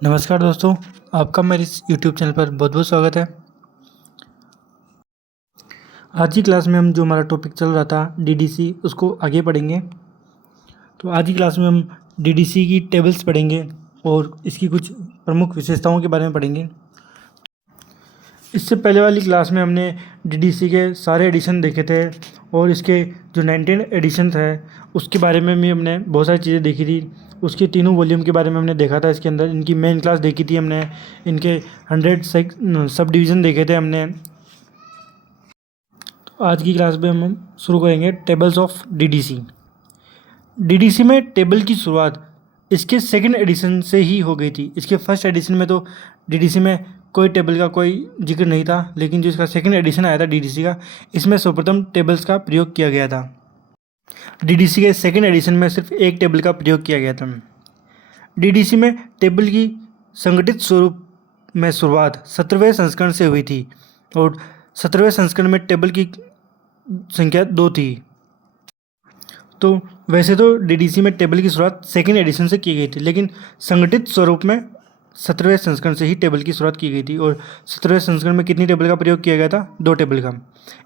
नमस्कार दोस्तों, आपका मेरे इस यूट्यूब चैनल पर बहुत बहुत स्वागत है। आज की क्लास में हम जो हमारा टॉपिक चल रहा था डीडीसी उसको आगे पढ़ेंगे। तो आज की क्लास में हम डीडीसी की टेबल्स पढ़ेंगे और इसकी कुछ प्रमुख विशेषताओं के बारे में पढ़ेंगे। इससे पहले वाली क्लास में हमने डीडीसी के सारे एडिशन देखे थे और इसके जो 19 एडिशन है उसके बारे में भी हमने बहुत सारी चीज़ें देखी थी। उसके तीनों वॉल्यूम के बारे में हमने देखा था। इसके अंदर इनकी मेन क्लास देखी थी हमने, इनके 100 सब डिवीज़न देखे थे हमने। तो आज की क्लास में हम शुरू करेंगे टेबल्स ऑफ डीडीसी। डीडीसी में टेबल की शुरुआत इसके सेकंड एडिशन से ही हो गई थी। इसके फर्स्ट एडिशन में तो डीडीसी में कोई टेबल का कोई जिक्र नहीं था, लेकिन जो इसका सेकंड एडिशन आया था डीडीसी का, इसमें सर्वप्रथम टेबल्स का प्रयोग किया गया था। डीडीसी के सेकंड एडिशन में सिर्फ एक टेबल का प्रयोग किया गया था। डीडीसी में टेबल की संगठित स्वरूप में शुरुआत 17वें संस्करण से हुई थी और 17वें संस्करण में टेबल की संख्या 2 थी। तो वैसे तो डीडीसी में टेबल की शुरुआत सेकेंड एडिशन से की गई थी, लेकिन संगठित स्वरूप में 17वें संस्करण से ही टेबल की शुरुआत की गई थी। और 17वें संस्करण में कितनी टेबल का प्रयोग किया गया था? 2 टेबल का।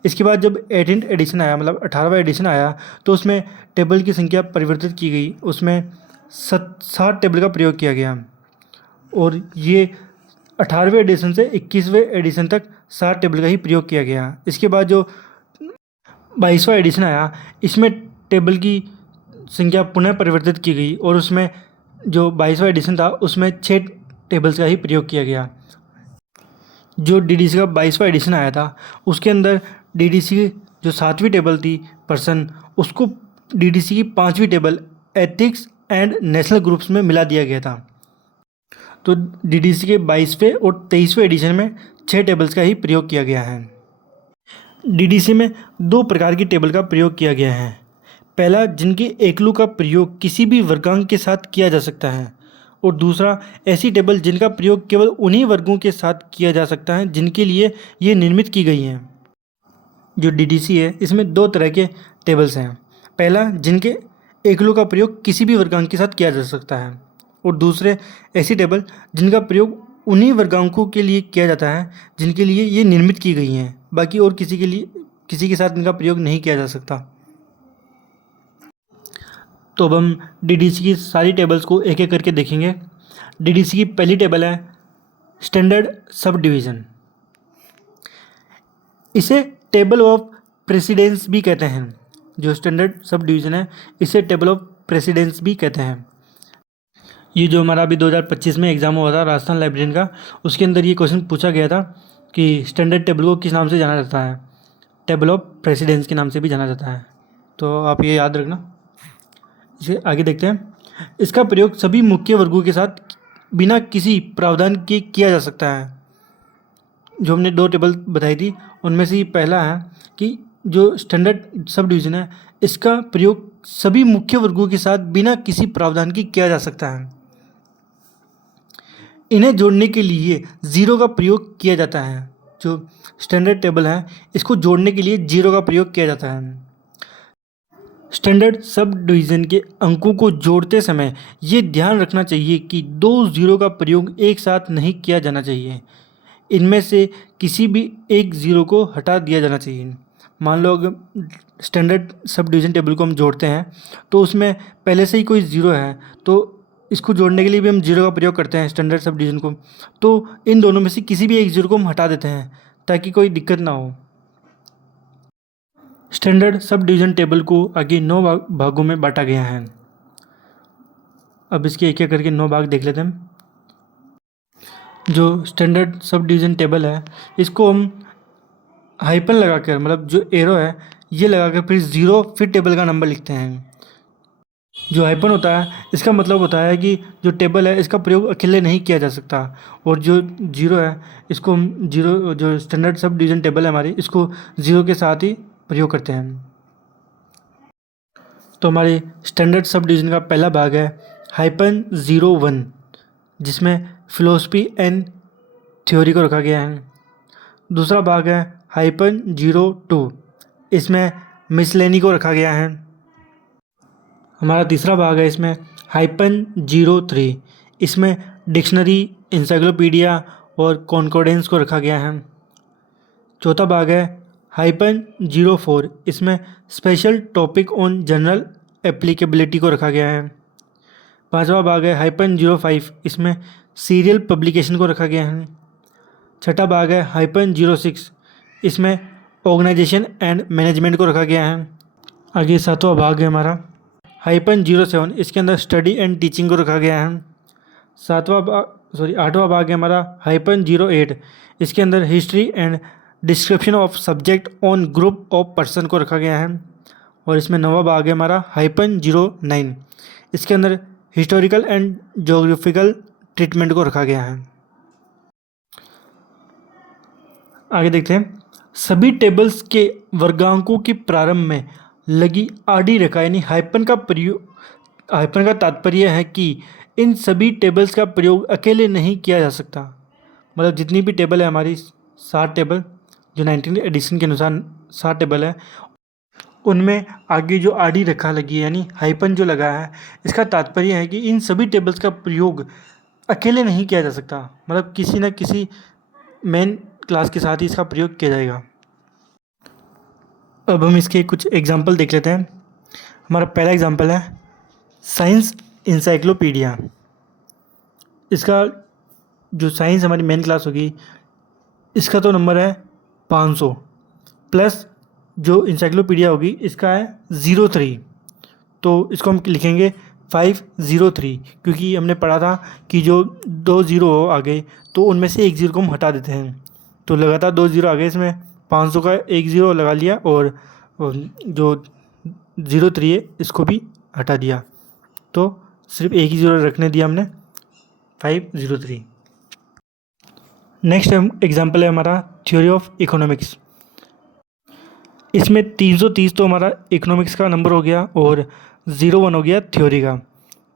इसके बाद जब 18th एडिशन आया, मतलब 18वां एडिशन आया, तो उसमें टेबल की संख्या परिवर्तित की गई। उसमें 7 टेबल का प्रयोग किया गया और ये 18वें एडिशन से 21वें एडिशन तक 7 टेबल का ही प्रयोग किया गया। इसके बाद जो 22वां एडिशन आया, इसमें टेबल की संख्या पुनः परिवर्तित की गई और उसमें जो 22वां एडिशन था उसमें 6 टेबल्स का ही प्रयोग किया गया। जो डीडीसी का 22वां एडिशन आया था उसके अंदर डीडीसी की जो 7वीं टेबल थी पर्सन, उसको डीडीसी की 5वीं table ethics and national groups में मिला दिया गया था। तो डीडीसी के 22वें और 23वें एडिशन में 6 टेबल्स का ही प्रयोग किया गया है। डीडीसी में 2 प्रकार की टेबल का प्रयोग किया गया है। पहला, जिनके एकलू का प्रयोग किसी भी वर्गांक के साथ किया जा सकता है, और दूसरा ऐसी टेबल जिनका प्रयोग केवल उन्हीं वर्गों के साथ किया जा सकता है जिनके लिए ये निर्मित की गई हैं। जो डीडीसी है इसमें 2 तरह के टेबल्स हैं। पहला, जिनके एकलू का प्रयोग किसी भी वर्गांक के साथ किया जा सकता है, और दूसरे ऐसी टेबल जिनका प्रयोग उन्हीं वर्गांकों के लिए किया जाता है जिनके लिए ये निर्मित की गई हैं, बाकी और किसी के साथ इनका प्रयोग नहीं किया जा सकता। तो अब हम डीडीसी की सारी टेबल्स को एक एक करके देखेंगे। डीडीसी की पहली टेबल है स्टैंडर्ड सब डिवीज़न। इसे टेबल ऑफ प्रेसिडेंस भी कहते हैं। जो स्टैंडर्ड सब डिवीज़न है इसे टेबल ऑफ प्रेसिडेंस भी कहते हैं। ये जो हमारा अभी 2025 में एग्ज़ाम हुआ था राजस्थान लाइब्रेरियन का, उसके अंदर ये क्वेश्चन पूछा गया था कि स्टैंडर्ड टेबल को किस नाम से जाना जाता है? टेबल ऑफ प्रेसिडेंस के नाम से भी जाना जाता है। तो आप ये याद रखना। इसे आगे देखते हैं। इसका प्रयोग सभी मुख्य वर्गों के साथ बिना किसी प्रावधान के किया जा सकता है। जो हमने 2 टेबल बताई थी उनमें से ये पहला है कि जो स्टैंडर्ड सब डिवीज़न है इसका प्रयोग सभी मुख्य वर्गों के साथ बिना किसी प्रावधान के किया जा सकता है। इन्हें जोड़ने के लिए 0 का प्रयोग किया जाता है। जो स्टैंडर्ड टेबल है इसको जोड़ने के लिए 0 का प्रयोग किया जाता है। स्टैंडर्ड सब डिवीज़न के अंकों को जोड़ते समय ये ध्यान रखना चाहिए कि 2 0 का प्रयोग एक साथ नहीं किया जाना चाहिए। इनमें से किसी भी एक 0 को हटा दिया जाना चाहिए। मान लो अगर स्टैंडर्ड सब डिवीज़न टेबल को हम जोड़ते हैं तो उसमें पहले से ही कोई 0 है, तो इसको जोड़ने के लिए भी हम 0 का प्रयोग करते हैं स्टैंडर्ड सब डिवीज़न को। तो इन दोनों में से किसी भी एक 0 को हम हटा देते हैं ताकि कोई दिक्कत ना हो। स्टैंडर्ड सब डिवीज़न टेबल को आगे 9 भागों में बांटा गया है। अब इसके एक एक करके 9 भाग देख लेते हैं। जो स्टैंडर्ड सब डिवीज़न टेबल है इसको हम हाइपन लगाकर, मतलब जो एरो है ये लगाकर फिर 0 फिर टेबल का नंबर लिखते हैं। जो हाइपन होता है इसका मतलब होता है कि जो टेबल है इसका प्रयोग अकेले नहीं किया जा सकता, और जो 0 है इसको हम 0, जो स्टैंडर्ड सब डिवीज़न टेबल है हमारी, इसको 0 के साथ ही प्रयोग करते हैं। तो हमारे स्टैंडर्ड सब डिवीज़न का पहला भाग है -01, जिसमें फिलोसफी एंड थ्योरी को रखा गया है। दूसरा भाग है -02, इसमें मिसलेनी को रखा गया है। हमारा तीसरा भाग है इसमें -03, इसमें डिक्शनरी, इंसाइक्लोपीडिया और कॉन्कॉर्डेंस को रखा गया है। चौथा भाग है -04, इसमें special topic on general applicability को रखा गया है। पांचवा भाग है -05, इसमें सीरियल पब्लिकेशन को रखा गया है। छठा भाग है -06, इसमें ऑर्गेनाइजेशन एंड मैनेजमेंट को रखा गया है। आगे सातवां भाग है हमारा -07, इसके अंदर स्टडी एंड टीचिंग को रखा गया है। आठवां भाग है हमारा -08, इसके अंदर history and description of subject on group of person को रखा गया है। और इसमें नौवां भाग है हमारा -09, इसके अंदर हिस्टोरिकल एंड जोग्राफिकल ट्रीटमेंट को रखा गया है। आगे देखते हैं, सभी टेबल्स के वर्गांकों के प्रारंभ में लगी आड़ी रेखा यानी हाइपन का तात्पर्य है कि इन सभी टेबल्स का प्रयोग अकेले नहीं किया जा सकता। मतलब जितनी भी टेबल है हमारी 60 टेबल, जो 19 एडिशन के अनुसार 60 टेबल है, उनमें आगे जो आड़ी रेखा लगी है यानी हाइपन जो लगा है, इसका तात्पर्य है कि इन सभी टेबल्स का प्रयोग अकेले नहीं किया जा सकता। मतलब किसी न किसी मेन क्लास के साथ ही इसका प्रयोग किया जाएगा। अब हम इसके कुछ एग्जाम्पल देख लेते हैं। हमारा पहला एग्जाम्पल है साइंस इंसाइक्लोपीडिया। इसका जो साइंस हमारी मेन क्लास होगी, इसका तो नंबर है 500 प्लस जो इंसाइक्लोपीडिया होगी इसका है 03, तो इसको हम लिखेंगे 503, क्योंकि हमने पढ़ा था कि जो 2 0 हो आगे तो उनमें से एक 0 को हम हटा देते हैं। तो लगातार 2 0 आ गए, इसमें 500 का 1 0 लगा लिया और जो 03 है इसको भी हटा दिया, तो सिर्फ एक ही 0 रखने दिया हमने, 503। नेक्स्ट एग्जाम्पल है हमारा थ्योरी ऑफ इकोनॉमिक्स। इसमें 330 तो हमारा इकोनॉमिक्स का नंबर हो गया और 01 हो गया थ्योरी का।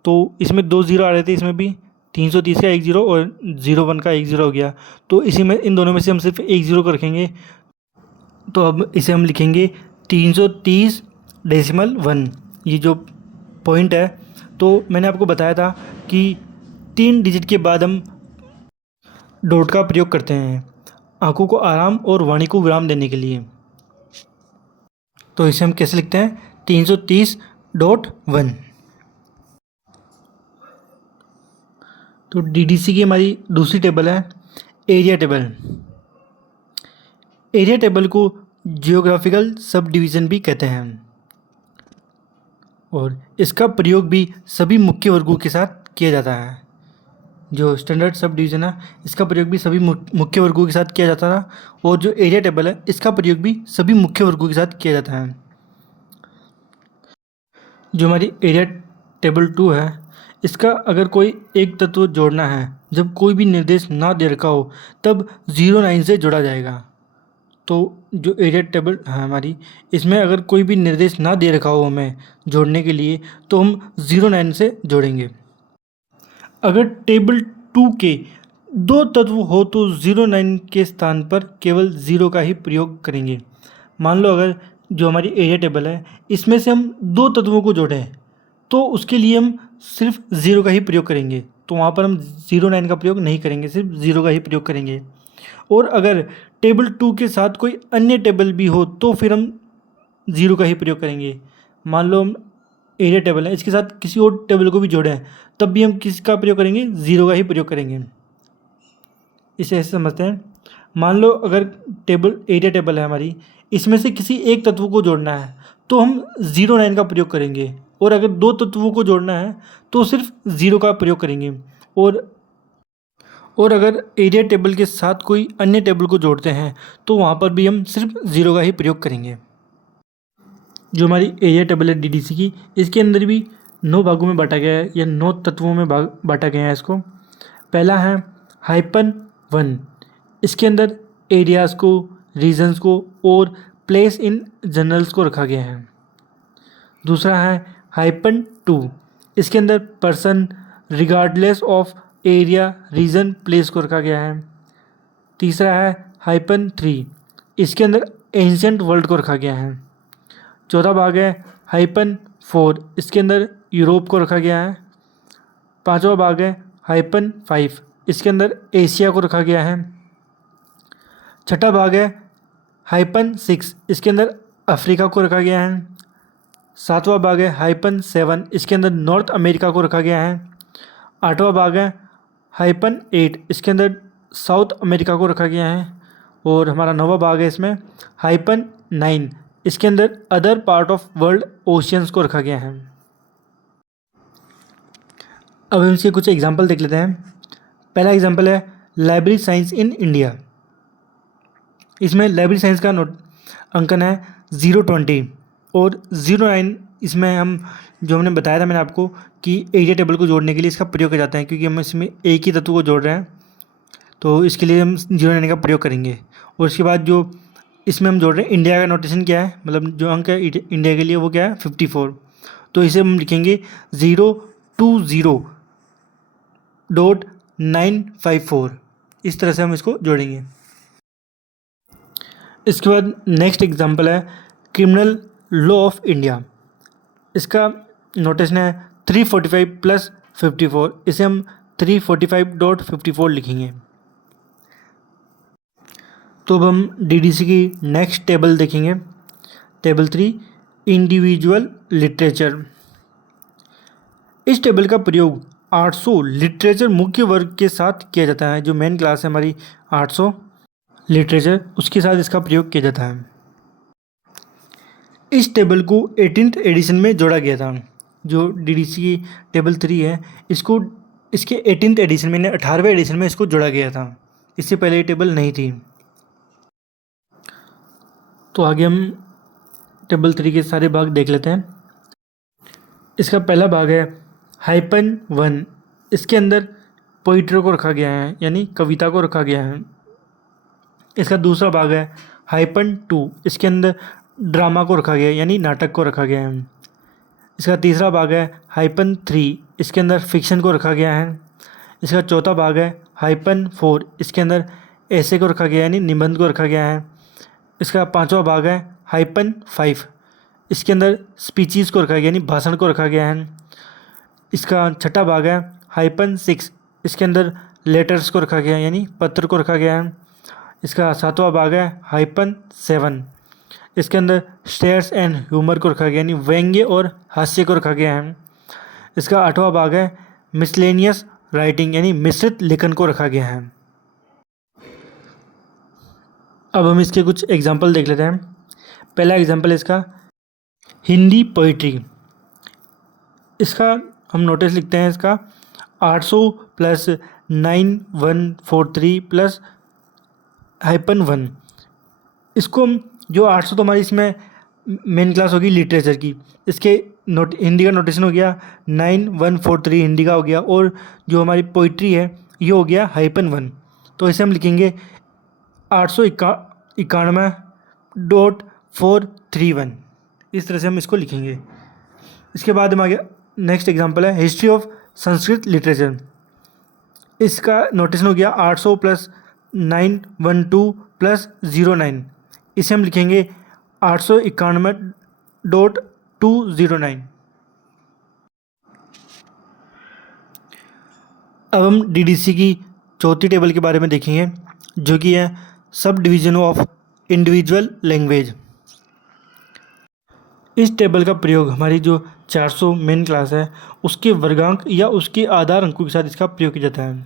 तो इसमें 2 0 आ रहे थे, इसमें भी 330 का 1 0 और 01 का 1 0 हो गया। तो इसी में इन दोनों में से हम सिर्फ 1 0 को रखेंगे, तो अब इसे हम लिखेंगे 330.1। ये जो पॉइंट है, तो मैंने आपको बताया था कि 3 डिजिट के बाद हम डॉट का प्रयोग करते हैं आंखों को आराम और वाणी को विराम देने के लिए। तो इसे हम कैसे लिखते हैं 330.1। तो डीडीसी की हमारी दूसरी टेबल है एरिया टेबल। एरिया टेबल को जियोग्राफिकल सब डिवीज़न भी कहते हैं और इसका प्रयोग भी सभी मुख्य वर्गों के साथ किया जाता है। जो स्टैंडर्ड सब डिवीज़न है इसका प्रयोग भी सभी मुख्य वर्गों के साथ किया जाता था, और जो एरिया टेबल है इसका प्रयोग भी सभी मुख्य वर्गों के साथ किया जाता है। जो हमारी एरिया टेबल 2 है, इसका अगर कोई एक तत्व जोड़ना है जब कोई भी निर्देश ना दे रखा हो तब 09 से जोड़ा जाएगा। तो जो एरिया टेबल है हमारी, इसमें अगर कोई भी निर्देश ना दे रखा हो हमें जोड़ने के लिए तो हम 09 से जोड़ेंगे। अगर टेबल 2 के 2 तत्व हो तो 09 के स्थान पर केवल 0 का ही प्रयोग करेंगे। मान लो अगर जो हमारी एरिया टेबल है इसमें से हम 2 तत्वों को जोड़ें तो उसके लिए हम सिर्फ 0 का ही प्रयोग करेंगे, तो वहाँ पर हम 09 का प्रयोग नहीं करेंगे, सिर्फ 0 का ही प्रयोग करेंगे। और अगर टेबल 2 के साथ कोई अन्य टेबल भी हो तो फिर हम 0 का ही प्रयोग करेंगे। मान लो हम एरिया टेबल है, इसके साथ किसी और टेबल को भी जोड़ें तब भी हम किसका प्रयोग करेंगे 0 का ही प्रयोग करेंगे। इसे ऐसे समझते हैं। मान लो अगर टेबल एरिया टेबल है हमारी, इसमें से किसी एक तत्व को जोड़ना है तो हम 09 का प्रयोग करेंगे, और अगर 2 तत्वों को जोड़ना है तो सिर्फ 0 का प्रयोग करेंगे। और अगर एरिया टेबल के साथ कोई अन्य टेबल को जोड़ते हैं तो वहाँ पर भी हम सिर्फ 0 का ही प्रयोग करेंगे। जो हमारी एरिया टेबल है डीडीसी की, इसके अंदर भी 9 भागों में बांटा गया है या 9 तत्वों में बांटा गया है इसको। पहला है -1, इसके अंदर एरियाज़ को, रीजन्स को और प्लेस इन जनरल्स को रखा गया है। दूसरा है -2, इसके अंदर person regardless of area, region, place को रखा गया है। तीसरा है -3, इसके अंदर एंशिएंट वर्ल्ड को रखा गया है। चौथा भाग है -4, इसके अंदर यूरोप को रखा गया है। पांचवा भाग है -5, इसके अंदर एशिया को रखा गया है। छठा भाग है -6, इसके अंदर अफ्रीका को रखा गया है। सातवां भाग है -7, इसके अंदर नॉर्थ अमेरिका को रखा गया है। आठवां भाग है -8, इसके अंदर साउथ अमेरिका को रखा गया है। और हमारा नौवां भाग है इसमें -9, इसके अंदर other part of world oceans को रखा गया है। अब हम इसके कुछ एग्जाम्पल देख लेते हैं। पहला एग्जाम्पल है लाइब्रेरी साइंस इन इंडिया। इसमें लाइब्रेरी साइंस का अंकन है 020 और 09। इसमें हम जो हमने बताया था मैंने आपको कि एरिया टेबल को जोड़ने के लिए इसका प्रयोग किया जाता है, क्योंकि हम इसमें एक ही तत्व को जोड़ रहे हैं तो इसके लिए हम 09 का प्रयोग करेंगे। और उसके बाद जो इसमें हम जोड़ रहे हैं इंडिया का नोटेशन क्या है, मतलब जो अंक है इंडिया के लिए वो क्या है 54। तो इसे हम लिखेंगे 020.954। इस तरह से हम इसको जोड़ेंगे। इसके बाद नेक्स्ट एग्जांपल है क्रिमिनल लॉ ऑफ इंडिया। इसका नोटेशन है 345 + 54। इसे हम 345.54 लिखेंगे। तो अब हम डीडीसी की नेक्स्ट टेबल देखेंगे। Table 3 individual literature. इस टेबल का प्रयोग 800 लिटरेचर मुख्य वर्ग के साथ किया जाता है। जो मेन क्लास है हमारी 800 लिटरेचर, उसके साथ इसका प्रयोग किया जाता है। इस टेबल को 18th एडिशन में जोड़ा गया था। जो डीडीसी की टेबल 3 है इसको इसके 18th एडिशन में 18वें एडिशन में इसको जोड़ा गया था। इससे पहले ये टेबल नहीं थी। तो आगे हम टेबल 3 के सारे भाग देख लेते हैं। इसका पहला भाग है -1। इसके अंदर पोइट्री को रखा गया है, यानी कविता को रखा गया है। इसका दूसरा भाग है -2। इसके अंदर ड्रामा को रखा गया है, यानी नाटक को रखा गया है। इसका तीसरा भाग है -3। इसके अंदर फिक्शन को रखा गया है। इसका चौथा भाग है -4। इसके अंदर ऐसे को रखा गया है, यानी निबंध को रखा गया है। इसका पांचवा भाग है -5। इसके अंदर स्पीचीज़ को रखा गया, यानी भाषण को रखा गया है। इसका छठा भाग है -6। इसके अंदर लेटर्स को रखा गया है, यानी पत्र को रखा गया है। इसका सातवां भाग है -7। इसके अंदर स्टेयर्स एंड ह्यूमर को रखा गया, यानी व्यंग्य और हास्य को रखा गया है। इसका आठवां भाग है मिसलेनियस राइटिंग, यानी मिश्रित लेखन को रखा गया है। अब हम इसके कुछ एग्जाम्पल देख लेते हैं। पहला एग्जाम्पल है इसका हिंदी पोइट्री। इसका हम नोटिस लिखते हैं इसका 800 + 9143 + -1। इसको हम जो 800 तो हमारी इसमें मेन क्लास होगी लिटरेचर की। इसके हिंदी का नोटेशन हो गया 9143 हिंदी का हो गया, और जो हमारी पोइट्री है ये हो गया -1। तो इसे हम लिखेंगे 891.431। इस तरह से हम इसको लिखेंगे। इसके बाद हम आगे नेक्स्ट एग्जांपल है हिस्ट्री ऑफ संस्कृत लिटरेचर। इसका नोटेशन हो गया 800 + 912 + 09। इसे हम लिखेंगे 891.209। अब हम डीडीसी की चौथी टेबल के बारे में देखेंगे, जो कि है sub division of individual language. इस टेबल का प्रयोग हमारी जो 400 मेन क्लास है उसके वर्गांक या उसके आधार अंकों के साथ इसका प्रयोग किया जाता है।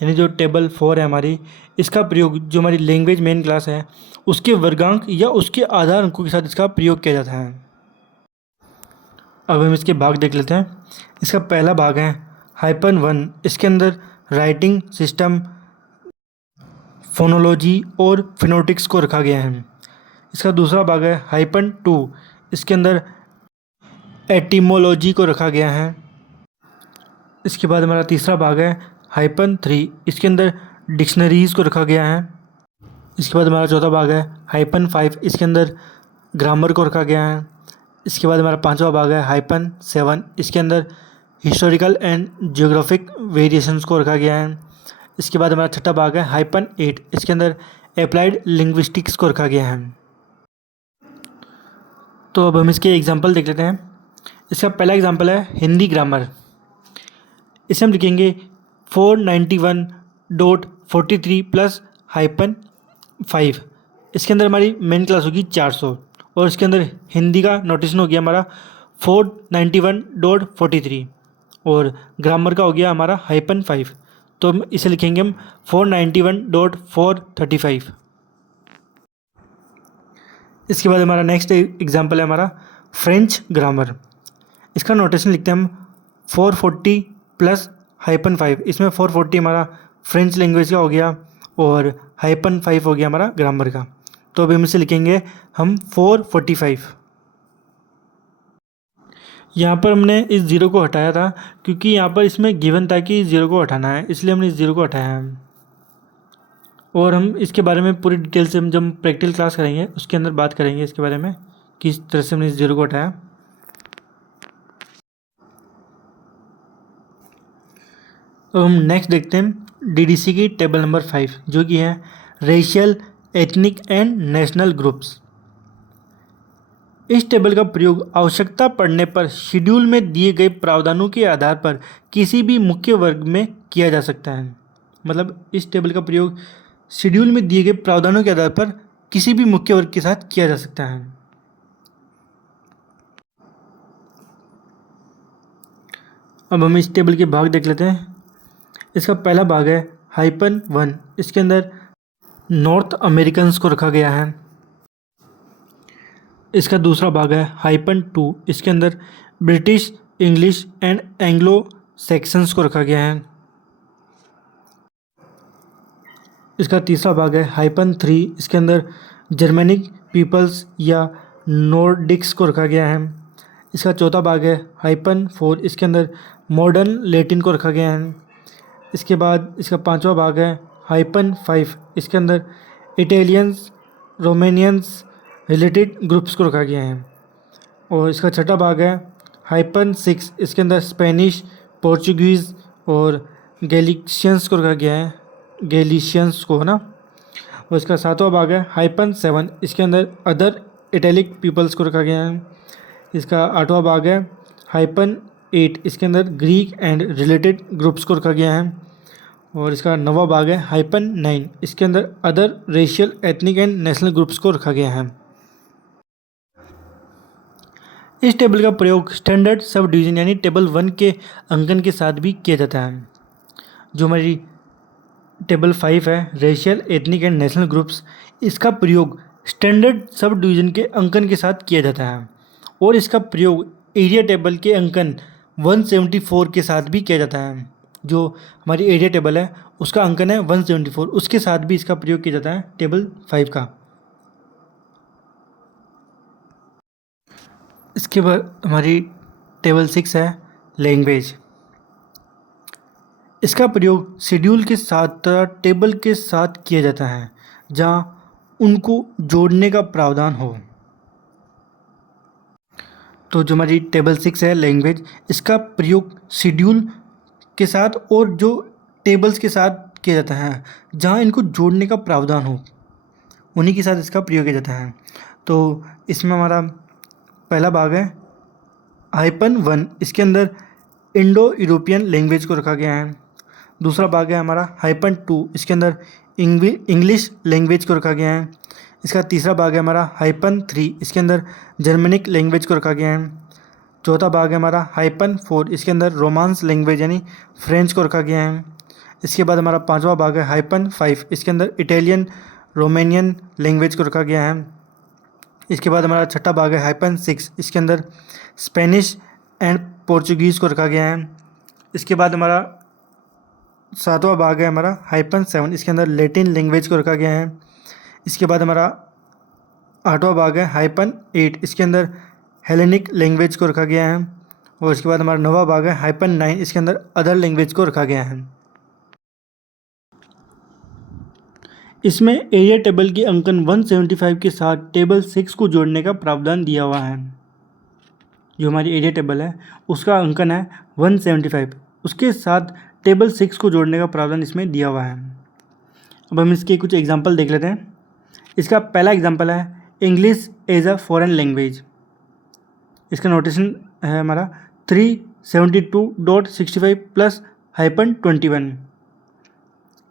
यानी जो टेबल 4 है हमारी, इसका प्रयोग जो हमारी लैंग्वेज मेन क्लास है उसके वर्गांक या उसके आधार अंकों के साथ इसका प्रयोग किया जाता है। अब हम इसके भाग देख लेते हैं। इसका पहला भाग है -1। इसके अंदर राइटिंग सिस्टम, फोनोलॉजी और फिनोटिक्स को रखा गया है। इसका दूसरा भाग है -2। इसके अंदर एटिमोलॉजी को रखा गया है। इसके बाद हमारा तीसरा भाग है -3। इसके अंदर डिक्शनरीज़ को रखा गया है। इसके बाद हमारा चौथा भाग है -5। इसके अंदर ग्रामर को रखा गया है। इसके बाद हमारा पांचवा भाग है -7। इसके अंदर हिस्टोरिकल एंड जियोग्राफिक वेरिएशंस को रखा गया है। इसके बाद हमारा छठा भाग है -8। इसके अंदर अप्लाइड लिंग्विस्टिक्स को रखा गया है। तो अब हम इसके एग्जाम्पल देख लेते हैं। इसका पहला एग्जाम्पल है हिंदी ग्रामर। इसे हम लिखेंगे 491.43 प्लस हाइपन 5। इसके अंदर हमारी मेन क्लास होगी 400 और इसके अंदर हिंदी का नोटेशन हो गया हमारा 491.43 और ग्रामर का हो गया हमारा हाइपन 5। तो हम इसे लिखेंगे हम 491.435। इसके बाद हमारा नेक्स्ट एग्जाम्पल है हमारा फ्रेंच ग्रामर। इसका नोटेशन लिखते हैं हम 440 प्लस हाइपन 5। इसमें 440 हमारा फ्रेंच लैंग्वेज का हो गया और हाइपन 5 हो गया हमारा ग्रामर का। तो अभी हम इसे लिखेंगे हम 445। यहाँ पर हमने इस ज़ीरो को हटाया था क्योंकि यहाँ पर इसमें गिवन था कि इस ज़ीरो को हटाना है, इसलिए हमने इस ज़ीरो को हटाया है। और हम इसके बारे में पूरी डिटेल से हम जब प्रैक्टिकल क्लास करेंगे उसके अंदर बात करेंगे इसके बारे में किस तरह से हमने इस ज़ीरो को हटाया। अब हम नेक्स्ट देखते हैं डीडीसी की टेबल नंबर 5 जो कि है racial ethnic and national groups. इस टेबल का प्रयोग आवश्यकता पड़ने पर शेड्यूल में दिए गए प्रावधानों के आधार पर किसी भी मुख्य वर्ग में किया जा सकता है। मतलब इस टेबल का प्रयोग शेड्यूल में दिए गए प्रावधानों के आधार पर किसी भी मुख्य वर्ग के साथ किया जा सकता है। अब हम इस टेबल के भाग देख लेते हैं। इसका पहला भाग है हाइपन 1। इसके अंदर नॉर्थ अमेरिकन्स को रखा गया है। इसका दूसरा भाग है हाइपन 2। इसके अंदर British, English and Anglo sections को रखा गया है। इसका तीसरा भाग है हाइपन 3। इसके अंदर जर्मनिक पीपल्स या नॉर्डिक्स को रखा गया है। इसका चौथा भाग है हाइपन 4। इसके अंदर मॉडर्न लैटिन को रखा गया है। इसके बाद इसका पांचवा भाग है हाइपन 5। इसके अंदर इटालियंस, रोमेनियंस रिलेटेड ग्रुप्स को रखा गया है। और इसका छठा भाग है हाइपन 6। इसके अंदर स्पेनिश, पोर्चुगीज़ और गैलिशियंस को रखा गया है, गैलिशियंस को, है ना। और इसका सातवां भाग है हाइपन 7। इसके अंदर अदर इटैलिक पीपल्स को रखा गया है। इसका आठवां भाग है हाइपन 8। इसके अंदर ग्रीक एंड रिलेटेड ग्रुप्स को रखा गया है। और इसका नौवां भाग है हाइपन 9। इसके अंदर other racial, ethnic and national groups को रखा गया है। इस टेबल का प्रयोग स्टैंडर्ड सब डिवीज़न यानी टेबल 1 के अंकन के साथ भी किया जाता है। जो हमारी टेबल 5 है racial, ethnic and national groups, इसका प्रयोग स्टैंडर्ड सब डिवीज़न के अंकन के साथ किया जाता है। और इसका प्रयोग एरिया टेबल के अंकन 174 के साथ भी किया जाता है। जो हमारी एरिया टेबल है उसका अंकन है 174, उसके साथ भी इसका प्रयोग किया जाता है टेबल 5 का। इसके बाद हमारी टेबल 6 है लैंग्वेज। इसका प्रयोग शेड्यूल के साथ तथा टेबल के साथ किया जाता है जहाँ उनको जोड़ने का प्रावधान हो। तो जो हमारी टेबल 6 है लैंग्वेज, इसका प्रयोग शेड्यूल के साथ और जो टेबल्स के साथ किया जाता है जहाँ इनको जोड़ने का प्रावधान हो, उन्हीं के साथ इसका प्रयोग किया जाता है। तो इसमें हमारा पहला भाग है हाइपन 1। इसके अंदर इंडो यूरोपियन लैंग्वेज को रखा गया है। दूसरा भाग है हमारा हाइपन 2। इसके अंदर इंग्लिश लैंग्वेज को रखा गया है। इसका तीसरा भाग है हमारा हाइपन 3। इसके अंदर जर्मनिक लैंग्वेज को रखा गया है। चौथा भाग है हमारा हाइपन 4। इसके अंदर रोमांस लैंग्वेज यानी फ्रेंच को रखा गया है। इसके बाद हमारा पांचवा भाग है हाइपन 5। इसके अंदर इटालियन, रोमेनियन लैंग्वेज को रखा गया है। इसके बाद हमारा छठा भाग है हाइपन 6। इसके अंदर स्पेनिश एंड पोर्चुगीज़ को रखा गया है। इसके बाद हमारा सातवां भाग है हमारा हाइपन 7। इसके अंदर लैटिन लैंग्वेज को रखा गया है। इसके बाद हमारा आठवां भाग है हाइपन 8। इसके अंदर हेलेनिक लैंग्वेज को रखा गया है। और इसके बाद हमारा नौवां भाग है हाइपन 9। इसके अंदर अदर लैंग्वेज को रखा गया है। इसमें एरिया टेबल के अंकन 175 के साथ टेबल 6 को जोड़ने का प्रावधान दिया हुआ है। जो हमारी एरिया टेबल है उसका अंकन है 175, उसके साथ टेबल 6 को जोड़ने का प्रावधान इसमें दिया हुआ है। अब हम इसके कुछ एग्जांपल देख लेते हैं। इसका पहला एग्जांपल है English as a foreign language. इसका नोटेशन है हमारा 372.65 प्लस -21।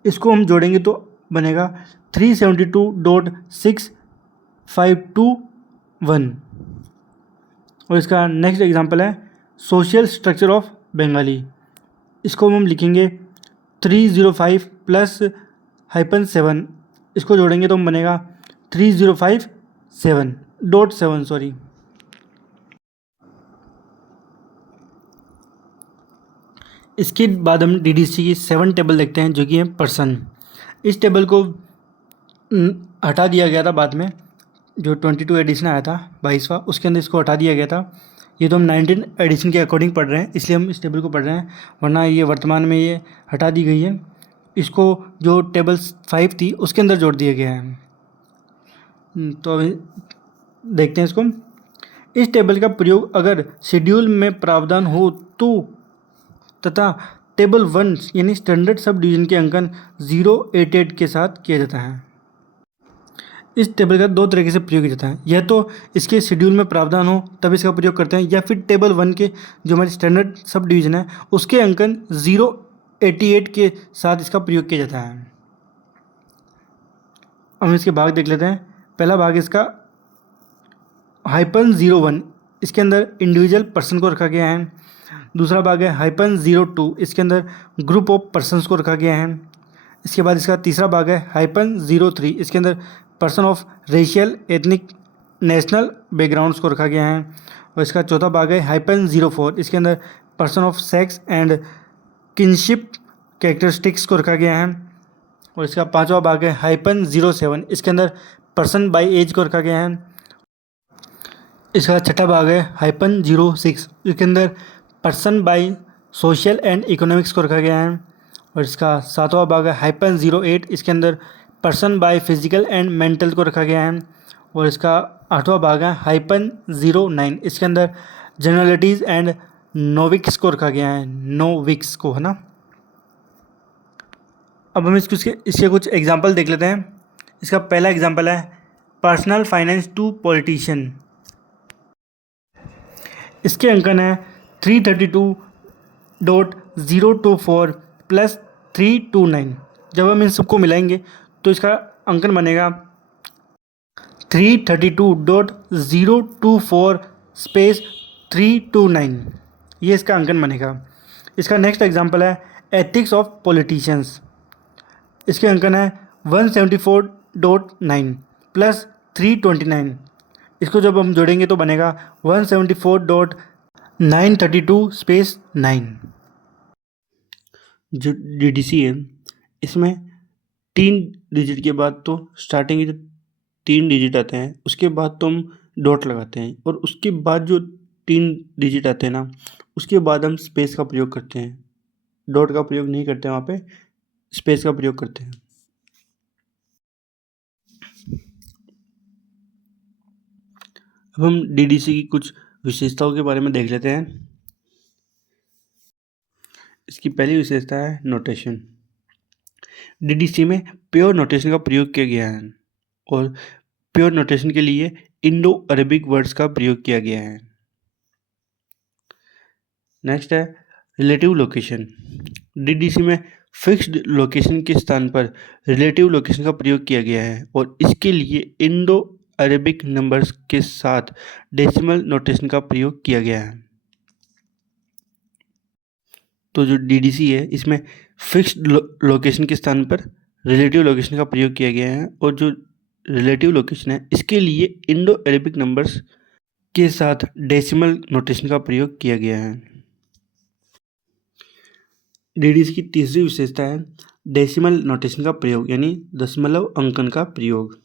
इसको हम जोड़ेंगे तो बनेगा 372.6521। और इसका नेक्स्ट एग्जांपल है सोशल स्ट्रक्चर ऑफ बंगाली। इसको हम लिखेंगे 305 प्लस -7। इसको जोड़ेंगे तो बनेगा 3057.7 सॉरी। इसके बाद हम डीडीसी की 7 टेबल देखते हैं जो कि है पर्सन। इस टेबल को हटा दिया गया था बाद में, जो 22 एडिशन आया था 22वां, उसके अंदर इसको हटा दिया गया था। ये तो हम 19 एडिशन के अकॉर्डिंग पढ़ रहे हैं, इसलिए हम इस टेबल को पढ़ रहे हैं, वरना ये वर्तमान में ये हटा दी गई है। इसको जो टेबल 5 थी उसके अंदर जोड़ दिया गया है। तो अभी देखते हैं इसको। इस टेबल का प्रयोग अगर शेड्यूल में प्रावधान हो तो तथा टेबल 1 यानी स्टैंडर्ड सब डिवीजन के अंकन 088 के साथ किया जाता है। इस टेबल का दो तरीके से प्रयोग किया जाता है, या तो इसके शेड्यूल में प्रावधान हो तब इसका प्रयोग करते हैं, या फिर टेबल 1 के जो हमारी स्टैंडर्ड सब डिवीजन है उसके अंकन 088 के साथ इसका प्रयोग किया जाता है। हम इसके भाग देख लेते हैं। पहला भाग इसका -01, इसके अंदर इंडिविजुअल पर्सन को रखा गया है। दूसरा भाग है -02, इसके अंदर ग्रुप ऑफ पर्सनस को रखा गया है। इसके बाद इसका तीसरा भाग है -03, इसके अंदर person of racial ethnic national backgrounds को रखा गया है। और इसका चौथा भाग है -04, इसके अंदर person of sex and kinship characteristics को रखा गया है। और इसका पांचवा भाग है -07, इसके अंदर पर्सन बाय एज को रखा गया है। इसका छठा भाग है -06, इसके अंदर person by social and economics को रखा गया है। और इसका सातवां भाग है -08, इसके अंदर person by physical and mental को रखा गया है। और इसका आठवां भाग है -09, इसके अंदर जनरलिटीज़ एंड नोविक्स को रखा गया है, नोविक्स को, है ना। अब हम इसके कुछ एग्जाम्पल देख लेते हैं। इसका पहला एग्जाम्पल है पर्सनल फाइनेंस टू पॉलिटिशियन। इसके अंकन है 332.024 प्लस 329। जब हम इन सबको मिलाएंगे तो इसका अंकन बनेगा 332.024 स्पेस 329। ये इसका अंकन बनेगा। इसका नेक्स्ट एग्जांपल है एथिक्स ऑफ पॉलिटिशियंस। इसके अंकन है 174.9 प्लस 329। इसको जब हम जोड़ेंगे तो बनेगा 174.932 स्पेस 9। जो डीडीसी है इसमें 3 डिजिट के बाद तो स्टार्टिंग के जो 3 डिजिट आते हैं उसके बाद तो हम डॉट लगाते हैं, और उसके बाद जो 3 डिजिट आते हैं ना उसके बाद हम स्पेस का प्रयोग करते हैं। डॉट का प्रयोग नहीं करते हैं, वहाँ पे स्पेस का प्रयोग करते हैं। अब हम डीडीसी की कुछ विशेषताओं के बारे में देख लेते हैं। इसकी पहली विशेषता है नोटेशन। डीडीसी में प्योर नोटेशन का प्रयोग किया गया है, और प्योर नोटेशन के लिए इंडो अरेबिक वर्ड्स का प्रयोग किया गया है। नेक्स्ट है रिलेटिव लोकेशन। डीडीसी में फिक्स्ड लोकेशन के स्थान पर रिलेटिव लोकेशन का प्रयोग किया गया है, और इसके लिए इंडो अरेबिक नंबर्स के साथ डेसिमल नोटेशन का प्रयोग किया गया है। तो जो डीडीसी है इसमें फिक्स्ड लोकेशन के स्थान पर रिलेटिव लोकेशन का प्रयोग किया गया है, और जो रिलेटिव लोकेशन है इसके लिए इंडो अरेबिक नंबर्स के साथ डेसिमल नोटेशन का प्रयोग किया गया है। डीडीसी की तीसरी विशेषता है डेसिमल नोटेशन का प्रयोग, यानी दशमलव अंकन का प्रयोग।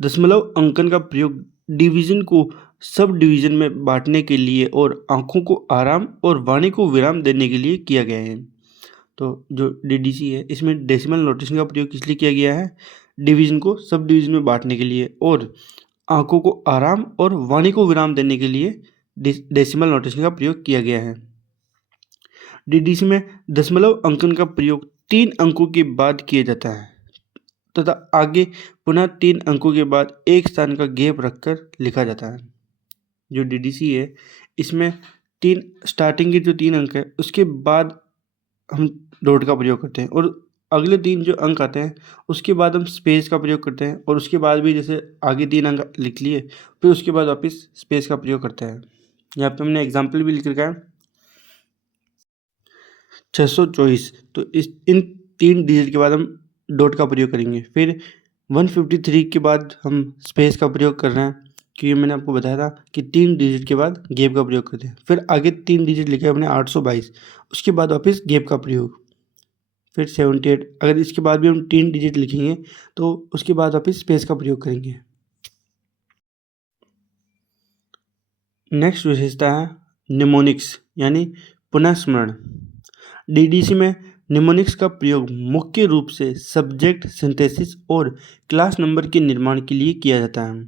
दशमलव अंकन का प्रयोग डिवीजन को सब डिवीजन में बांटने के लिए और आंखों को आराम और वाणी को विराम देने के लिए किया गया है। तो जो डीडीसी है इसमें डेसिमल नोटेशन का प्रयोग किस लिए किया गया है? डिवीजन को सब डिवीजन में बांटने के लिए और आंखों को आराम और वाणी को विराम देने के लिए डेसिमल नोटेशन का प्रयोग किया गया है। डीडीसी में दशमलव अंकन का प्रयोग 3 अंकों के बाद किया जाता है तथा आगे पुनः 3 अंकों के बाद एक स्थान का गैप रखकर लिखा जाता है। जो डीडीसी है इसमें 3 स्टार्टिंग के जो 3 अंक है उसके बाद हम डॉट का प्रयोग करते हैं, और अगले 3 जो अंक आते हैं उसके बाद हम स्पेस का प्रयोग करते हैं, और उसके बाद भी जैसे आगे 3 अंक लिख लिए फिर उसके बाद वापस स्पेस का प्रयोग करते हैं। यहाँ पे हमने एग्जाम्पल भी लिख रखा है 624, तो इन 3 डिजिट के बाद हम डॉट का प्रयोग करेंगे। फिर 153 के बाद हम स्पेस का प्रयोग कर रहे हैं, क्योंकि मैंने आपको बताया था कि 3 डिजिट के बाद गैप का प्रयोग करते हैं। फिर आगे 3 डिजिट लिखे हमने 822, उसके बाद वापस गैप का प्रयोग। फिर 78, अगर इसके बाद भी हम 3 डिजिट लिखेंगे तो उसके बाद वापस स्पेस का प्रयोग करेंगे। नेक्स्ट विशेषता है निमोनिक्स यानी पुनः स्मरण। डीडीसी में निमोनिक्स का प्रयोग मुख्य रूप से सब्जेक्ट सिंथेसिस और क्लास नंबर के निर्माण के लिए किया जाता है।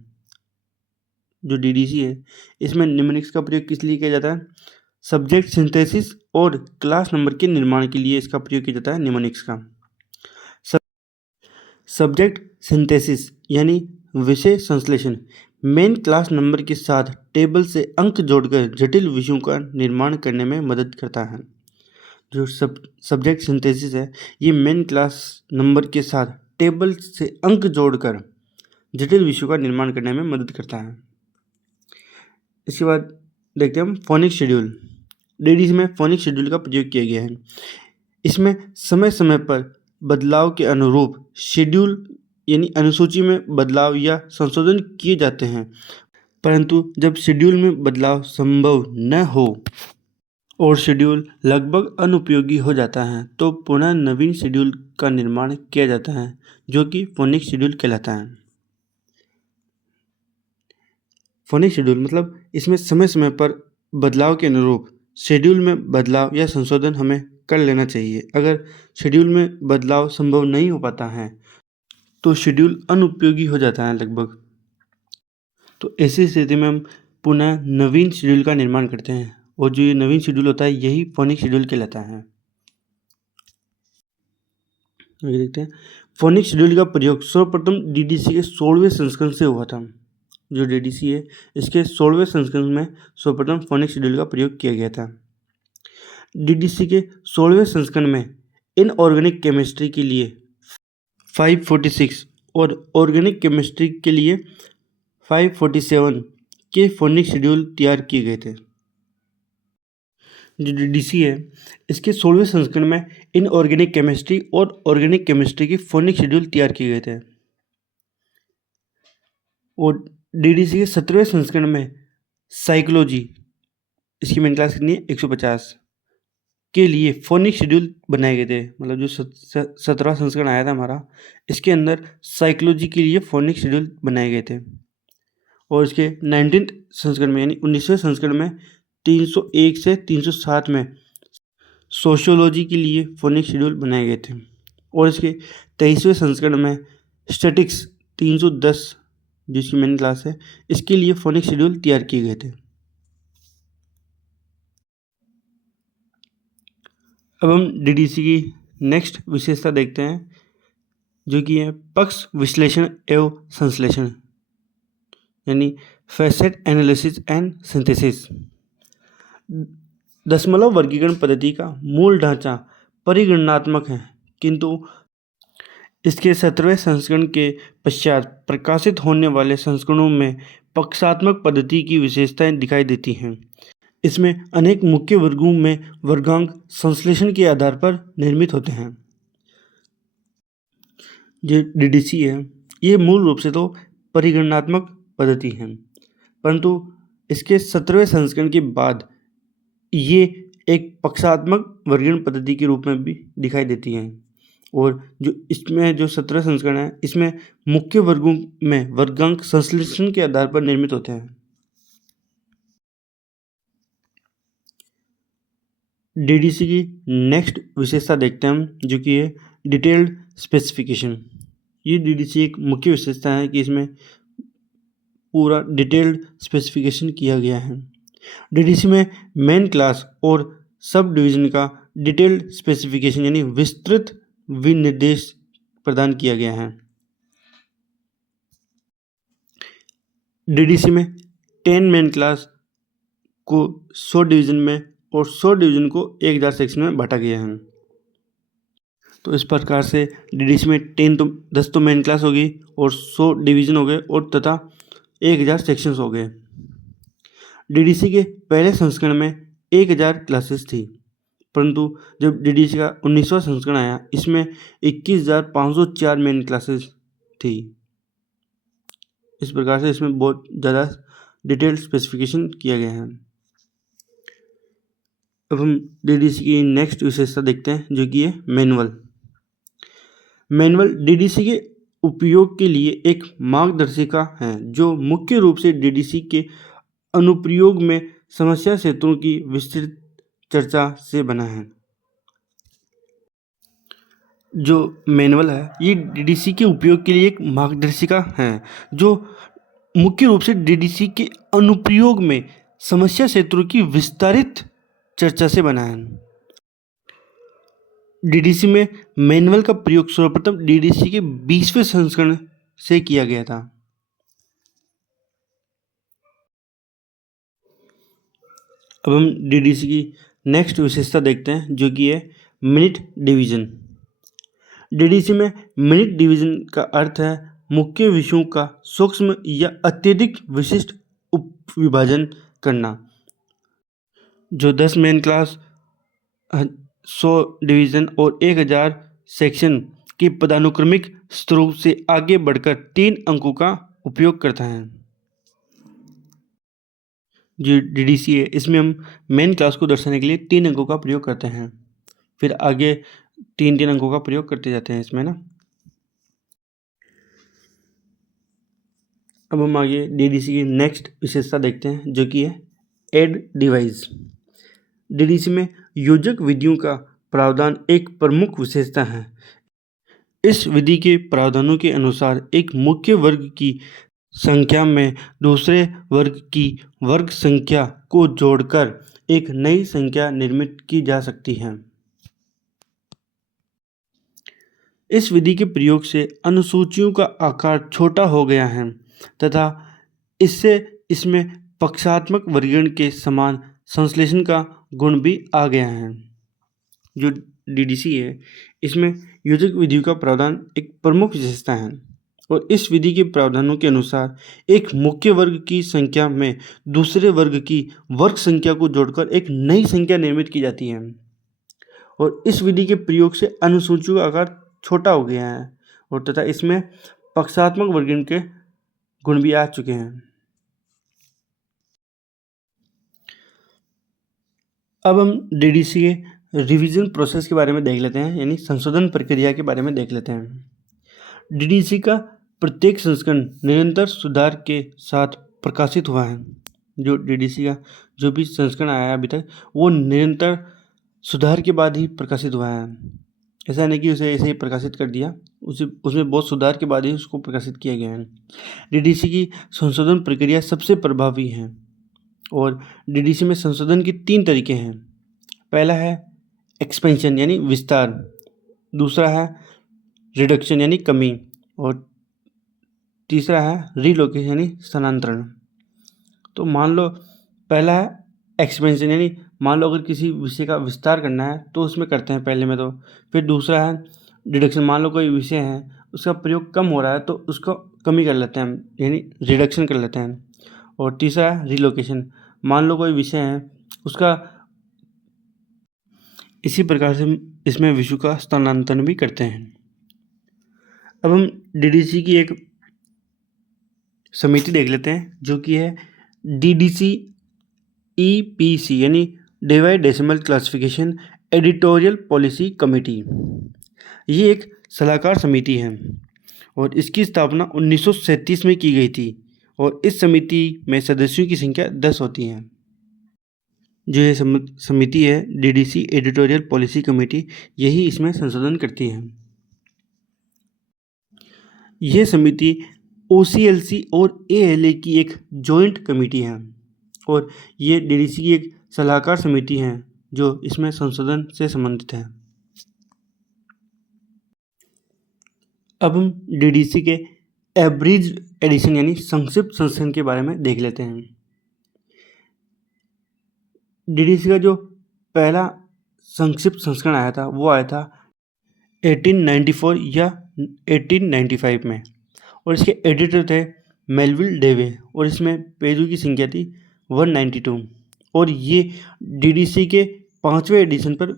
जो डीडीसी है इसमें निमोनिक्स का प्रयोग किस लिए किया जाता है? सब्जेक्ट सिंथेसिस और क्लास नंबर के निर्माण के लिए इसका प्रयोग किया जाता है निमोनिक्स का। सब्जेक्ट सिंथेसिस यानी विषय संश्लेषण मेन क्लास नंबर के साथ टेबल से अंक जोड़कर जटिल विषयों का निर्माण करने में मदद करता है। जो सब्जेक्ट सिंथेसिस है ये मेन क्लास नंबर के साथ टेबल से अंक जोड़कर जटिल विषयों का निर्माण करने में मदद करता है। इसके बाद देखते हैं हम फोनिक शेड्यूल। डीडीसी में फोनिक शेड्यूल का प्रयोग किया गया है। इसमें समय समय पर बदलाव के अनुरूप शेड्यूल यानी अनुसूची में बदलाव या संशोधन किए जाते हैं, परंतु जब शेड्यूल में बदलाव संभव न हो और शेड्यूल लगभग अनुपयोगी हो जाता है तो पुनः नवीन शेड्यूल का निर्माण किया जाता है, जो कि फोनिक शेड्यूल कहलाता है। फोनिक शेड्यूल मतलब इसमें समय समय पर बदलाव के अनुरूप शेड्यूल में बदलाव या संशोधन हमें कर लेना चाहिए। अगर शेड्यूल में बदलाव संभव नहीं हो पाता है तो शेड्यूल अनुपयोगी हो जाता है लगभग। तो ऐसी स्थिति में हम पुनः नवीन शेड्यूल का निर्माण करते हैं, और जो ये नवीन शेड्यूल होता है यही फोनिक शेड्यूल कहलाता है। आगे देखते हैं फोनिक शेड्यूल का प्रयोग सर्वप्रथम डीडीसी के 16वें संस्करण से हुआ था। जो डीडीसी है इसके 16वें संस्करण में सर्वप्रथम फोनिक शेड्यूल का प्रयोग किया गया था। डीडीसी के 16वें संस्करण में इनऑर्गेनिक केमिस्ट्री के लिए 546 और ऑर्गेनिक केमिस्ट्री के लिए 547 के फोनिक शेड्यूल तैयार किए गए थे। जो डीडीसी है इसके 16वें संस्करण में इनऑर्गेनिक केमिस्ट्री और ऑर्गेनिक केमिस्ट्री की फोनिक शेड्यूल तैयार किए गए थे, और डीडीसी के 17वें संस्करण में साइकोलॉजी इसकी मेन क्लास कितनी है 150 के लिए फोनिक शेड्यूल बनाए गए थे। मतलब जो 17वां संस्करण आया था हमारा इसके अंदर साइकोलॉजी के लिए फोनिक शेड्यूल बनाए गए थे, और इसके 19th संस्करण में यानी 19वें संस्करण में 301 से 307 में सोशियोलॉजी के लिए फोनिक शेड्यूल बनाए गए थे, और इसके 23वें संस्करण में स्टैटिक्स 310 जिसकी मेन क्लास है इसके लिए फोनिक शेड्यूल तैयार किए गए थे। अब हम डीडीसी की नेक्स्ट विशेषता देखते हैं, जो कि है पक्ष विश्लेषण एवं संश्लेषण यानी फैसेट एनालिसिस एंड सिंथेसिस। दशमलव वर्गीकरण पद्धति का मूल ढांचा परिगणनात्मक है, किंतु इसके 17वें संस्करण के पश्चात प्रकाशित होने वाले संस्करणों में पक्षात्मक पद्धति की विशेषताएं दिखाई देती हैं। इसमें अनेक मुख्य वर्गों में वर्गांक संश्लेषण के आधार पर निर्मित होते हैं। जो डीडीसी है ये मूल रूप से तो परिगणनात्मक पद्धति है, परंतु इसके 17वें संस्करण के बाद ये एक पक्षात्मक वर्गीकरण पद्धति के रूप में भी दिखाई देती हैं, और जो इसमें जो 17 संस्करण है इसमें मुख्य वर्गों में वर्गांक संश्लेषण के आधार पर निर्मित होते हैं। डीडीसी की नेक्स्ट विशेषता देखते हैं हम, जो कि है डिटेल्ड स्पेसिफिकेशन। ये डीडीसी एक मुख्य विशेषता है कि इसमें पूरा डिटेल्ड स्पेसिफिकेशन किया गया है। डीडीसी में मेन क्लास और सब डिवीजन का डिटेल्ड स्पेसिफिकेशन यानी विस्तृत विनिर्देश प्रदान किया गया है। डीडीसी में 10 मेन क्लास को 100 डिवीजन में और 100 डिवीजन को 1000 सेक्शन में बांटा गया है। तो इस प्रकार से डीडीसी में 10 तो मेन क्लास हो गई और 100 डिवीज़न हो गए और तथा 1000 सेक्शंस हो गए। डीडीसी के पहले संस्करण में 1000 क्लासेस थी, परंतु जब डीडीसी का 19वां संस्करण आया इसमें 21,504 मेन क्लासेस थी। इस प्रकार से इसमें बहुत ज़्यादा डिटेल स्पेसिफिकेशन किया गया है। अब हम डीडीसी की नेक्स्ट विशेषता देखते हैं जो कि है मैनुअल। मैनुअल डीडीसी के उपयोग के लिए एक मार्गदर्शिका है जो मुख्य रूप से डीडीसी के अनुप्रयोग में समस्या क्षेत्रों की विस्तृत चर्चा से बना है। जो मैनुअल है ये डीडीसी के उपयोग के लिए एक मार्गदर्शिका है जो मुख्य रूप से डीडीसी के अनुप्रयोग में समस्या क्षेत्रों की विस्तारित चर्चा से बना है। डीडीसी में मैनुअल का प्रयोग सर्वप्रथम डीडीसी के 20वें संस्करण से किया गया था। अब हम डीडीसी की नेक्स्ट विशेषता देखते हैं जो कि है मिनट डिवीजन। डीडीसी में मिनट डिवीजन का अर्थ है मुख्य विषयों का सूक्ष्म या अत्यधिक विशिष्ट उपविभाजन करना। जो 10 मेन क्लास 100 डिवीज़न और 1000 सेक्शन के पदानुक्रमिक स्तरों से आगे बढ़कर 3 अंकों का उपयोग करता है। जो डीडीसी है इसमें हम मेन क्लास को दर्शाने के लिए 3 अंकों का प्रयोग करते हैं, फिर आगे 3 अंकों का प्रयोग करते जाते हैं इसमें ना। अब हम आगे डीडीसी की नेक्स्ट विशेषता देखते हैं जो कि है एड डिवाइस। डीडीसी में योजक विधियों का प्रावधान एक प्रमुख विशेषता है। इस विधि के प्रावधानों के अनुसार एक मुख्य वर्ग की संख्या में दूसरे वर्ग की वर्ग संख्या को जोड़कर एक नई संख्या निर्मित की जा सकती है। इस विधि के प्रयोग से अनुसूचियों का आकार छोटा हो गया है तथा इससे इसमें पक्षात्मक वर्गीकरण के समान संश्लेषण का गुण भी आ गया है। जो डीडीसी है इसमें योजक विधियों का प्रावधान एक प्रमुख विशेषता है और इस विधि के प्रावधानों के अनुसार एक मुख्य वर्ग की संख्या में दूसरे वर्ग की वर्ग संख्या को जोड़कर एक नई संख्या निर्मित की जाती है और इस विधि के प्रयोग से अनुसूचियों का आकार छोटा हो गया है और तथा इसमें पक्षात्मक वर्गीकरण के गुण भी आ चुके हैं। अब हम डीडीसी के रिवीजन प्रोसेस के बारे में देख लेते हैं, यानी संशोधन प्रक्रिया के बारे में देख लेते हैं। डीडीसी का प्रत्येक संस्करण निरंतर सुधार के साथ प्रकाशित हुआ है। जो डीडीसी का जो भी संस्करण आया है अभी तक वो निरंतर सुधार के बाद ही प्रकाशित हुआ है। ऐसा नहीं कि उसे ऐसे ही प्रकाशित कर दिया, उसमें बहुत सुधार के बाद ही उसको प्रकाशित किया गया है। डीडीसी की संशोधन प्रक्रिया सबसे प्रभावी है और डीडीसी में संशोधन के 3 तरीके हैं। पहला है एक्सपेंशन यानी विस्तार, दूसरा है रिडक्शन यानी कमी और तीसरा है रीलोकेशन यानी स्थानांतरण। तो मान लो पहला है एक्सपेंशन यानी मान लो अगर किसी विषय का विस्तार करना है तो उसमें करते हैं पहले में। तो फिर दूसरा है रिडक्शन, मान लो कोई विषय है उसका प्रयोग कम हो रहा है तो उसको कमी कर लेते हैं यानी रिडक्शन कर लेते हैं। और तीसरा है रीलोकेशन, मान लो कोई विषय है उसका इसी प्रकार से इसमें विषय का स्थानांतरण भी करते हैं। अब हम डीडीसी की एक समिति देख लेते हैं जो कि है डीडीसी ईपीसी यानी divide decimal classification editorial policy committee. ये एक सलाहकार समिति है और इसकी स्थापना 1937 में की गई थी और इस समिति में सदस्यों की संख्या 10 होती है। जो ये समिति है डीडीसी एडिटोरियल पॉलिसी कमेटी, यही इसमें संशोधन करती है। यह समिति ओसीएलसी और एएलए की एक जॉइंट कमेटी है और ये डीडीसी की एक सलाहकार समिति है जो इसमें संशोधन से संबंधित है। अब हम डीडीसी के एब्रिज एडिशन यानी संक्षिप्त संस्करण के बारे में देख लेते हैं। डीडीसी का जो पहला संक्षिप्त संस्करण आया था वो आया था 1894 या 1895 में, और इसके एडिटर थे मेलविल डेवे, और इसमें पेजों की संख्या थी 192, और ये डीडीसी के 5वें एडिशन पर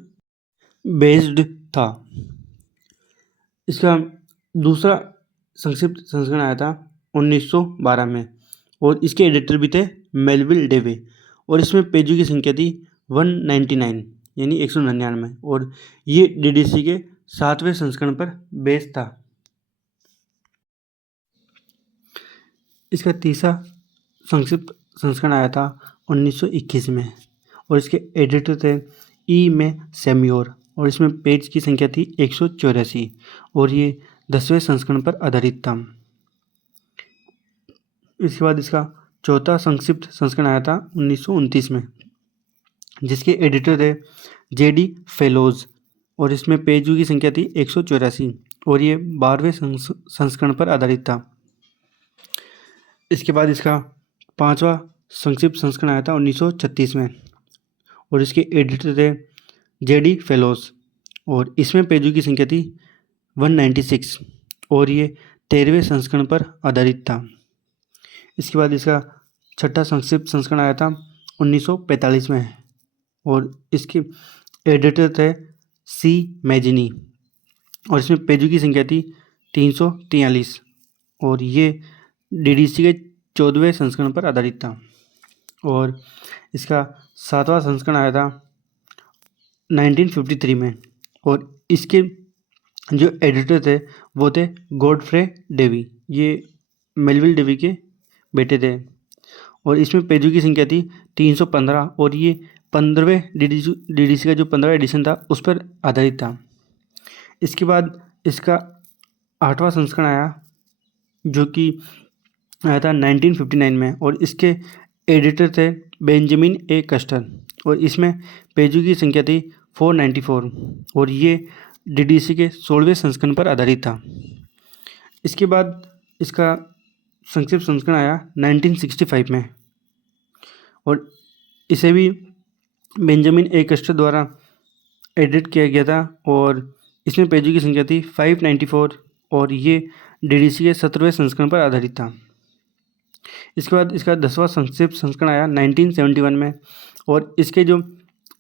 बेस्ड था। इसका दूसरा संक्षिप्त संस्करण आया था 1912 में, और इसके एडिटर भी थे मेलविल डेवे, और इसमें पेजों की संख्या थी 199 यानी 199, और ये डीडीसी के 7वें संस्करण पर बेस्ड था। इसका तीसरा संक्षिप्त संस्करण आया था 1921 में, और इसके एडिटर थे ई में सेम्योर, और इसमें पेज की संख्या थी 184, और ये 10वें संस्करण पर आधारित था। इसके बाद इसका चौथा संक्षिप्त संस्करण आया था 1929 में, जिसके एडिटर थे जेडी फेलोज, और इसमें पेजों की संख्या थी 184, और ये 12वें संस्करण पर आधारित था। इसके बाद इसका पांचवा संक्षिप्त संस्करण आया था 1936 में, और इसके एडिटर थे जेडी फेलोज, और इसमें पेजों की संख्या थी 196, और ये 13वें संस्करण पर आधारित था। इसके बाद इसका छठा संक्षिप्त संस्करण आया था 1945 में, और इसके एडिटर थे सी मैजिनी, और इसमें पेजों की संख्या थी 343, और ये डीडीसी के 14वें संस्करण पर आधारित था। और इसका 7वां संस्करण आया था 1953 में, और इसके जो एडिटर थे वो थे गॉडफ्रे डेवी, ये मेलविल डेवी के बेटे थे, और इसमें पेजों की संख्या थी 315, और ये 15वें डीडीसी का जो 15वां एडिशन था उस पर आधारित था। इसके बाद इसका 8वां संस्करण आया, जो कि आया था 1959 में, और इसके एडिटर थे बेंजामिन ए कस्टर, और इसमें पेजों की संख्या थी 494, और ये डीडीसी के 16वें संस्करण पर आधारित था। इसके बाद इसका संक्षिप्त संस्करण आया 1965 में, और इसे भी बेंजामिन ए कस्टर द्वारा एडिट किया गया था, और इसमें पेजों की संख्या थी 594, और ये डीडीसी के 17वें संस्करण पर आधारित था। इसके बाद इसका 10वां संक्षिप्त संस्करण आया 1971 में, और इसके जो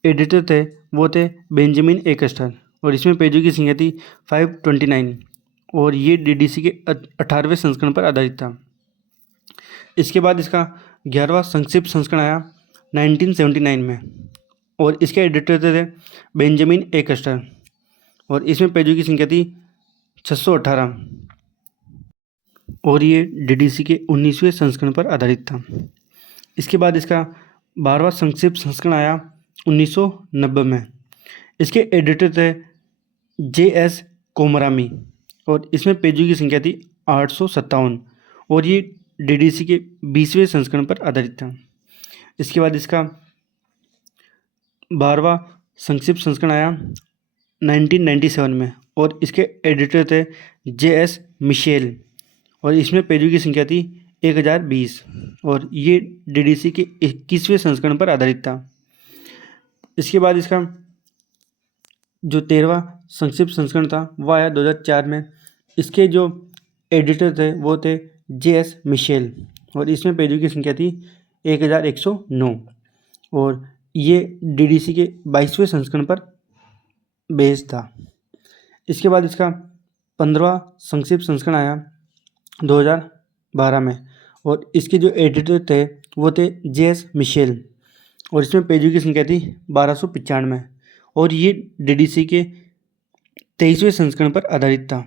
एडिटर थे वो थे बेंजामिन ए कस्टर, और इसमें पेजों की संख्या थी 529, और ये डीडीसी के 18वें संस्करण पर आधारित था। इसके बाद इसका 11वां संक्षिप्त संस्करण आया 1979 में, और इसके एडिटर थे बेंजामिन ए कस्टर, और इसमें पेजों की संख्या थी 618, और ये डीडीसी के 19वें संस्करण पर आधारित था। इसके बाद इसका 12वां संक्षिप्त संस्करण आया 1990 में। इसके एडिटर थे JS कोमरामी, और इसमें पेजों की संख्या थी 857, और ये डीडीसी के 20वें संस्करण पर आधारित था। इसके बाद इसका 12वां संक्षिप्त संस्करण आया 1997 में, और इसके एडिटर थे JS मिशेल, और इसमें पेजों की संख्या थी 1020, और ये डीडीसी के 21वें संस्करण पर आधारित था। इसके बाद इसका जो 13वां संक्षिप्त संस्करण था वह आया 2004 में। इसके जो एडिटर थे वो थे JS मिशेल, और इसमें पेजों की संख्या थी 1109, और ये डीडीसी के 22वें संस्करण पर बेस्ड था। इसके बाद इसका 15वां संक्षिप्त संस्करण आया 2012 में, और इसके जो एडिटर थे वो थे JS मिशेल, और इसमें पेजों की संख्या थी 1295, और ये डीडीसी के 23वें संस्करण पर आधारित था।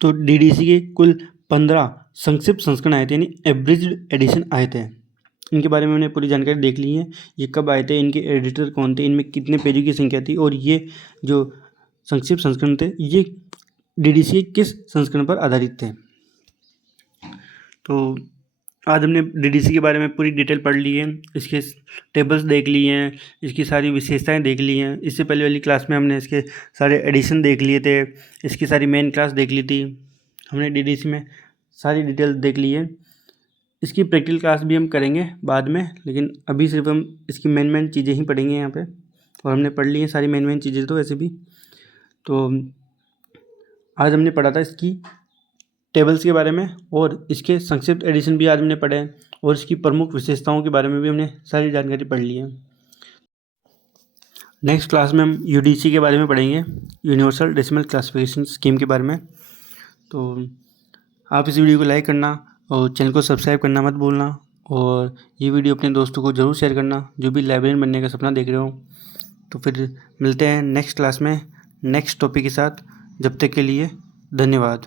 तो डीडीसी के कुल 15 संक्षिप्त संस्करण आए थे, यानी एब्रिज्ड एडिशन आए थे। इनके बारे में हमने पूरी जानकारी देख ली है, ये कब आए थे, इनके एडिटर कौन थे, इनमें कितने पेजों की संख्या थी, और ये जो संक्षिप्त संस्करण थे ये डीडीसी किस संस्करण पर आधारित थे। तो आज हमने डीडीसी के बारे में पूरी डिटेल पढ़ ली है, इसके टेबल्स देख लिए हैं, इसकी सारी विशेषताएं देख ली हैं। इससे पहले वाली क्लास में हमने इसके सारे एडिशन देख लिए थे, इसकी सारी मेन क्लास देख ली थी, हमने डीडीसी में सारी डिटेल देख ली है। इसकी प्रैक्टिकल क्लास भी हम करेंगे बाद में, लेकिन अभी सिर्फ हम इसकी मेन चीज़ें ही पढ़ेंगे यहाँ पे। और हमने पढ़ ली है सारी मेन चीज़ें तो वैसे भी। तो आज हमने पढ़ा था इसकी टेबल्स के बारे में और इसके संक्षिप्त एडिशन भी आज हमने पढ़े हैं और इसकी प्रमुख विशेषताओं के बारे में भी हमने सारी जानकारी पढ़ ली है। नेक्स्ट क्लास में हम यूडीसी के बारे में पढ़ेंगे, यूनिवर्सल डेसिमल क्लासिफिकेशन स्कीम के बारे में। तो आप इस वीडियो को लाइक करना और चैनल को सब्सक्राइब करना मत भूलना, और ये वीडियो अपने दोस्तों को ज़रूर शेयर करना जो भी लाइब्रेरियन बनने का सपना देख रहे हो। तो फिर मिलते हैं नेक्स्ट क्लास में नेक्स्ट टॉपिक के साथ। जब तक के लिए धन्यवाद।